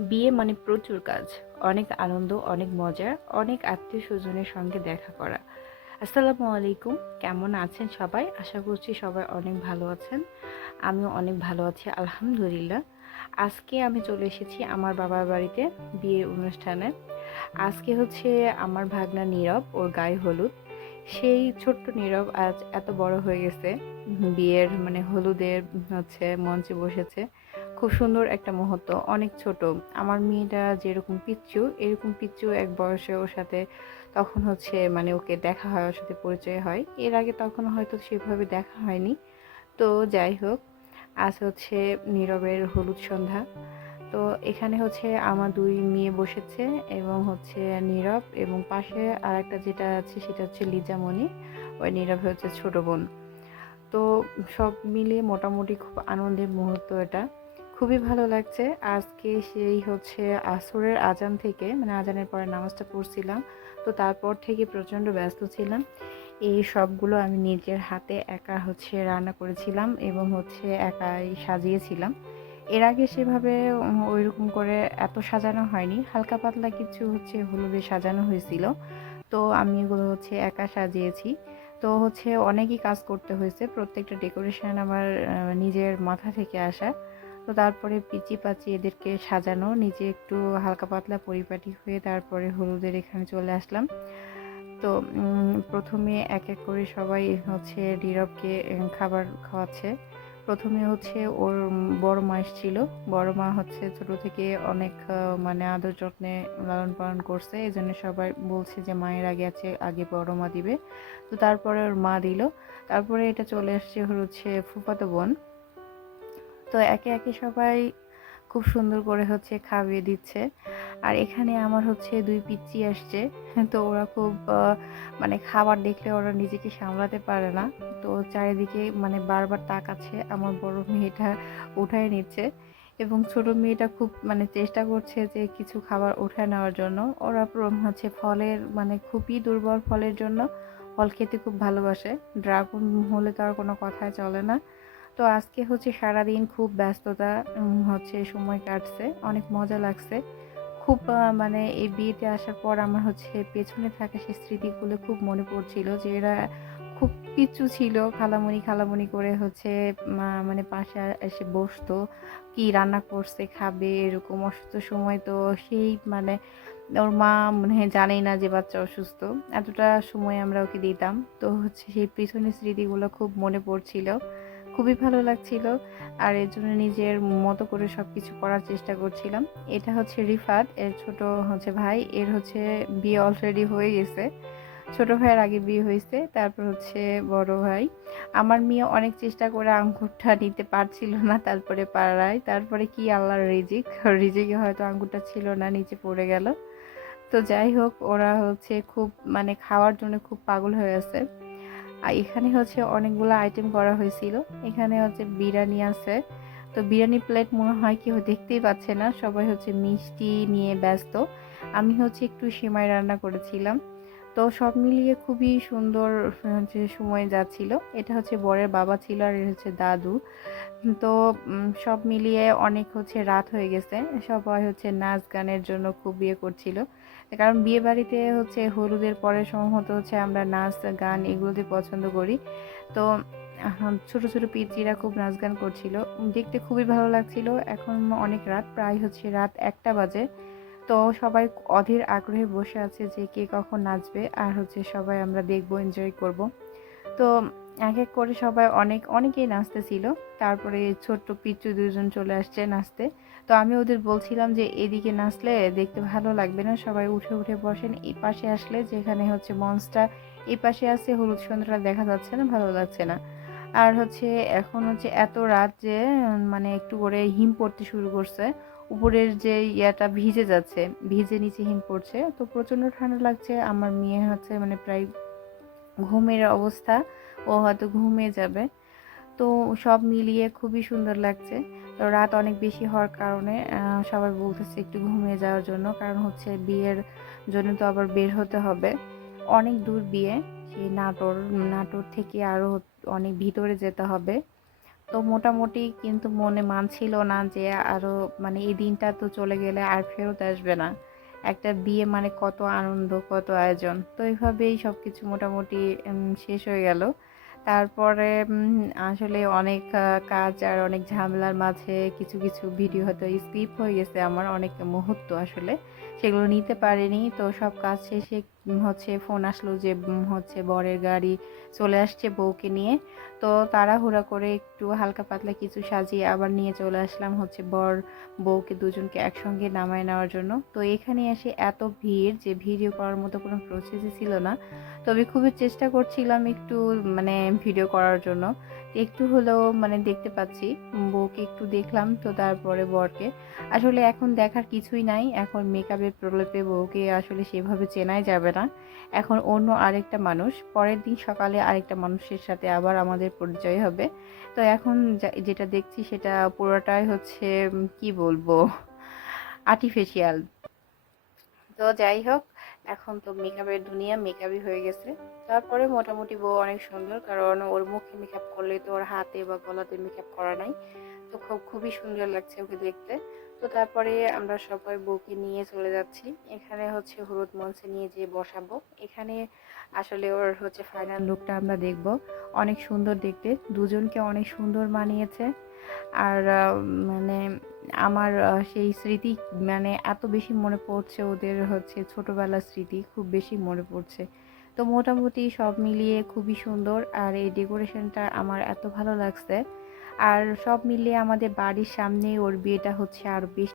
বিয়ে মানে প্রচুর কাজ। অনেক আনন্দ, অনেক মজা, অনেক আত্মীয় স্বজনের সঙ্গে দেখা করা। আসসালামু আলাইকুম। কেমন আছেন সবাই? আশা করছি সবাই অনেক ভালো আছেন। আমিও অনেক ভালো আছি, আলহামদুলিল্লাহ। আজকে আমি চলে এসেছি আমার বাবার বাড়িতে বিয়ে অনুষ্ঠানে। আজকে হচ্ছে আমার ভাগনা নীরব, ওর গায়ে হলুদ। সেই ছোট্ট নীরব আজ এত বড় হয়ে গেছে। বিয়ের মানে হলুদের হচ্ছে মঞ্চে বসেছে। খুব সুন্দর একটা মুহূর্ত, অনেক ছোট। আমার মেয়েটা যেরকম পিচ্চু, এরকম পিচ্চু এক বয়সে ওর সাথে তখন হচ্ছে মানে ওকে দেখা হয়, ওর সাথে পরিচয় হয়। এর আগে তখন হয়তো সেভাবে দেখা হয়নি। তো যাই হোক, আজ হচ্ছে নীরবের হলুদ সন্ধ্যা। তো এখানে হচ্ছে আমার দুই মেয়ে বসেছে এবং হচ্ছে নীরব এবং পাশে আর একটা যেটা আছে সেটা হচ্ছে লিজামণি, ওই নীরব হচ্ছে ছোট বোন। তো সব মিলিয়ে মোটামুটি খুব আনন্দের মুহূর্ত এটা। খুবই ভালো লাগছে। আজকে সেই হচ্ছে আসরের আজান থেকে মানে আজানের পরে নামাজটা পড়ছিলাম। তো তারপর থেকে প্রচণ্ড ব্যস্ত ছিলাম। এই সবগুলো আমি নিজের হাতে একা হচ্ছে রান্না করেছিলাম এবং হচ্ছে একাই সাজিয়েছিলাম। এর আগে সেভাবে ওই রকম করে এত সাজানো হয়নি। হালকা পাতলা কিছু হচ্ছে হলুদে সাজানো হয়েছিল। তো আমি এগুলো হচ্ছে একা সাজিয়েছি। তো হচ্ছে অনেকই কাজ করতে হয়েছে। প্রত্যেকটা ডেকোরেশন আমার নিজের মাথা থেকে আসা। তো তারপরে পিচি পাচি এদেরকে সাজানো নিজে একটু হালকা পাতলা পরিপাটি হয়ে তারপরে হলুদের এখানে চলে আসলাম। তো প্রথমে এক এক করে সবাই হচ্ছে নীরবকে উম, খাবার খাওয়াচ্ছে। প্রথমে হচ্ছে ওর বড় মা এসেছিল বড় মা হচ্ছে ছোটো থেকে অনেক মানে আদর যত্নে লালন পালন করছে। এই জন্য সবাই বলছে যে মায়ের আগে আছে আগে বড় মা দিবে। তো তারপরে ওর মা দিল। তারপরে এটা চলে আসছে হচ্ছে ফুফাতো বোন। তো একে একে সবাই খুব সুন্দর করে হচ্ছে খাইয়ে দিচ্ছে। আর এখানে আমার হচ্ছে দুই পিচ্চি আসছে। তো ওরা খুব মানে খাবার দেখলে ওরা নিজেকে সামলাতে পারে না। তো চারিদিকে মানে বারবার তাকাচ্ছে। আমার বড় মেয়েটা উঠায় নিচ্ছে এবং ছোট মেয়েটা খুব মানে চেষ্টা করছে যে কিছু খাবার উঠায় নেওয়ার জন্য। ওরা হচ্ছে ফলের মানে খুবই দুর্বল ফলের জন্য ফল খেতে খুব ভালোবাসে। ড্রাগন হলে তো আর কোনো কথাই চলে না। তো আজকে হচ্ছে সারাদিন খুব ব্যস্ততা হচ্ছে সময় কাটছে, অনেক মজা লাগছে। খুব মানে এই বিয়েতে আসার পর আমার হচ্ছে পেছনে থাকা সেই স্মৃতিগুলো খুব মনে পড়ছিল যে এরা খুব কিচ্ছু ছিল, খালামুনি খালামুনি করে হচ্ছে মানে পাশে এসে বসতো, কি রান্না করছে, খাবে, এরকম অসুস্থ সময় তো সেই মানে ওর মা, মনে হয় জানেই না যে বাচ্চা অসুস্থ। এতটা সময় আমরা ওকে দিতাম। তো হচ্ছে সেই পিছনের স্মৃতিগুলো খুব মনে পড়ছিল। খুবই ভালো লাগছিল। আর এর জন্য নিজের মতো করে সব কিছু করার চেষ্টা করছিলাম। এটা হচ্ছে রিফাত, এর ছোট হচ্ছে ভাই। এর হচ্ছে বিয়ে অলরেডি হয়ে গেছে। ছোট ভাইয়ের আগে বিয়ে হয়েছে, তারপর হচ্ছে বড় ভাই। আমার মেয়ে অনেক চেষ্টা করে আঙ্গুরটা নিতে পারছিল না তারপরে পাড়ায়। তারপরে কি আল্লাহর রিজিক? রিজিকে হয়তো আঙ্গুরটা ছিল না, নিচে পড়ে গেল। তো যাই হোক, ওরা হচ্ছে খুব মানে খাওয়ার জন্য খুব পাগল হয়ে আছে। আর এখানে হচ্ছে অনেকগুলো আইটেম করা হয়েছিল। এখানে হচ্ছে বিরিয়ানি আছে। তো বিরিয়ানি প্লেট মনে হয় কেউ দেখতেই পাচ্ছে না। সবাই হচ্ছে মিষ্টি নিয়ে ব্যস্ত। আমি হচ্ছে একটু সেমাই রান্না করেছিলাম। তো সব মিলিয়ে খুবই সুন্দর হচ্ছে সময় যাচ্ছিল। এটা হচ্ছে বরের বাবা ছিল আর হচ্ছে দাদু। তো সব মিলিয়ে অনেক হচ্ছে রাত হয়ে গেছে। সবাই হচ্ছে নাচ গানের জন্য খুব বিয়ে করছিল। কারণ বিয়ে বাড়িতে হচ্ছে হলুদের পরে সম্ভবত হচ্ছে আমরা নাচ, গান এগুলোতে পছন্দ করি। তো ছোট ছোট পিচিরা খুব নাচ গান করছিল। দেখতে খুবই ভালো লাগছিল। এখন অনেক রাত, প্রায় হচ্ছে রাত একটা বাজে। তো সবাই অধীর আগ্রহে বসে আছে যে কে কখন নাচবে আর হচ্ছে সবাই আমরা দেখব এনজয় করব। তো এক এক করে সবাই অনেক, অনেকেই নাচতেছিল। তারপরে ছোট্ট পিচ্চু দুজন চলে আসছে নাচতে। তো আমি ওদের বলছিলাম যে, এদিকে নাচলে দেখতে ভালো লাগবে না। সবাই উঠে উঠে বসেন। এই পাশে আসলে যেখানে হচ্ছে মঞ্চটা, এই পাশে আছে হলুদ সন্ধ্যাটা দেখা যাচ্ছে না, ভালো লাগছে না। আর হচ্ছে এখন হচ্ছে এত রাত যে মানে একটু করে হিম পড়তে শুরু করছে। উপরের যে ইয়াটা ভিজে যাচ্ছে, ভিজে নিচে হিম পড়ছে, তো প্রচণ্ড ঠান্ডা লাগছে। আমার মেয়ে হচ্ছে মানে প্রায় ঘুমের অবস্থা, ও হয়তো ঘুমিয়ে যাবে। তো সব মিলিয়ে খুবই সুন্দর লাগছে। তো রাত অনেক বেশি হওয়ার কারণে সবাই বলতেছে একটু ঘুমিয়ে যাওয়ার জন্য, কারণ হচ্ছে বিয়ের জন্য তো আবার বের হতে হবে। অনেক দূর বিয়ে, সেই নাটোর নাটোর থেকে আরও অনেক ভিতরে যেতে হবে। তো মোটামুটি কিন্তু মনে মানছিল না যে আরও মানে এই দিনটা তো চলে গেলে আর ফেরত আসবে না। একটা বিয়ে মানে কত আনন্দ, কত আয়োজন। তো এইভাবেই সব কিছু মোটামুটি শেষ হয়ে গেল। তারপরে আসলে অনেক কাজ আর অনেক ঝামেলার মাঝে কিছু কিছু ভিডিও হয়তো স্কিপ হয়ে গেছে আমার অনেক মুহূর্ত আসলে। সেগুলো নিতে পারিনি। তো সব কাজ শেষে হচ্ছে ফোন আসলো যে হচ্ছে বরের গাড়ি চলে আসছে বউকে নিয়ে। তো তাড়াহুড়া করে একটু হালকা পাতলা কিছু সাজিয়ে আবার নিয়ে চলে আসলাম হচ্ছে বর বউকে দুজনকে একসঙ্গে নামায় নেওয়ার জন্য। তো এখানে এসে এত ভিড় যে, ভিডিও করার মতো কোনো প্রসেসই ছিল না। তবে খুবই চেষ্টা করছিলাম একটু মানে ভিডিও করার জন্য। একটু হলেও মানে দেখতে পাচ্ছি। বউকে একটু দেখলাম তো তারপরে বরকে। আসলে এখন দেখার কিছুই নাই। এখন মেকআপের প্রলেপে বউকে আসলে সেভাবে চেনাই যাবে না। এখন অন্য আরেকটা মানুষ, পরের দিন সকালে আরেকটা মানুষের সাথে আবার আমাদের পরিচয় হবে। তো এখন যেটা দেখছি সেটা পুরোটাই হচ্ছে কি বলব আর্টিফিশিয়াল তো যাই হোক, এখন তো মেকআপের দুনিয়া মেকআপই হয়ে গেছে। তারপরে মোটামুটি বউ অনেক সুন্দর, কারণ ওর মুখে মেকআপ করলে তো ওর হাতে বা গলাতে মেকআপ করা নাই। তো খুব, খুবই সুন্দর লাগছে ওকে দেখতে। তো তারপরে আমরা সবাই বউকে নিয়ে চলে যাচ্ছি। এখানে হচ্ছে হলুদ মঞ্চে নিয়ে যেয়ে বসাবো। এখানে আসলে ওর হচ্ছে ফাইনাল লুকটা আমরা দেখব। অনেক সুন্দর দেখতে। দুজনকে অনেক সুন্দর মানিয়েছে। আর মানে আমার সেই স্মৃতি মানে এত বেশি মনে পড়ছে ওদের হচ্ছে ছোটবেলার স্মৃতি, খুব বেশি মনে পড়ছে। তো মোটামুটি সব মিলিয়ে খুবই সুন্দর। আর এই ডেকোরেশনটা আমার এত ভালো লাগছে। আর সব মিলিয়ে আমাদের বাড়ির সামনে ওর বিয়েটা হচ্ছে আর বেশি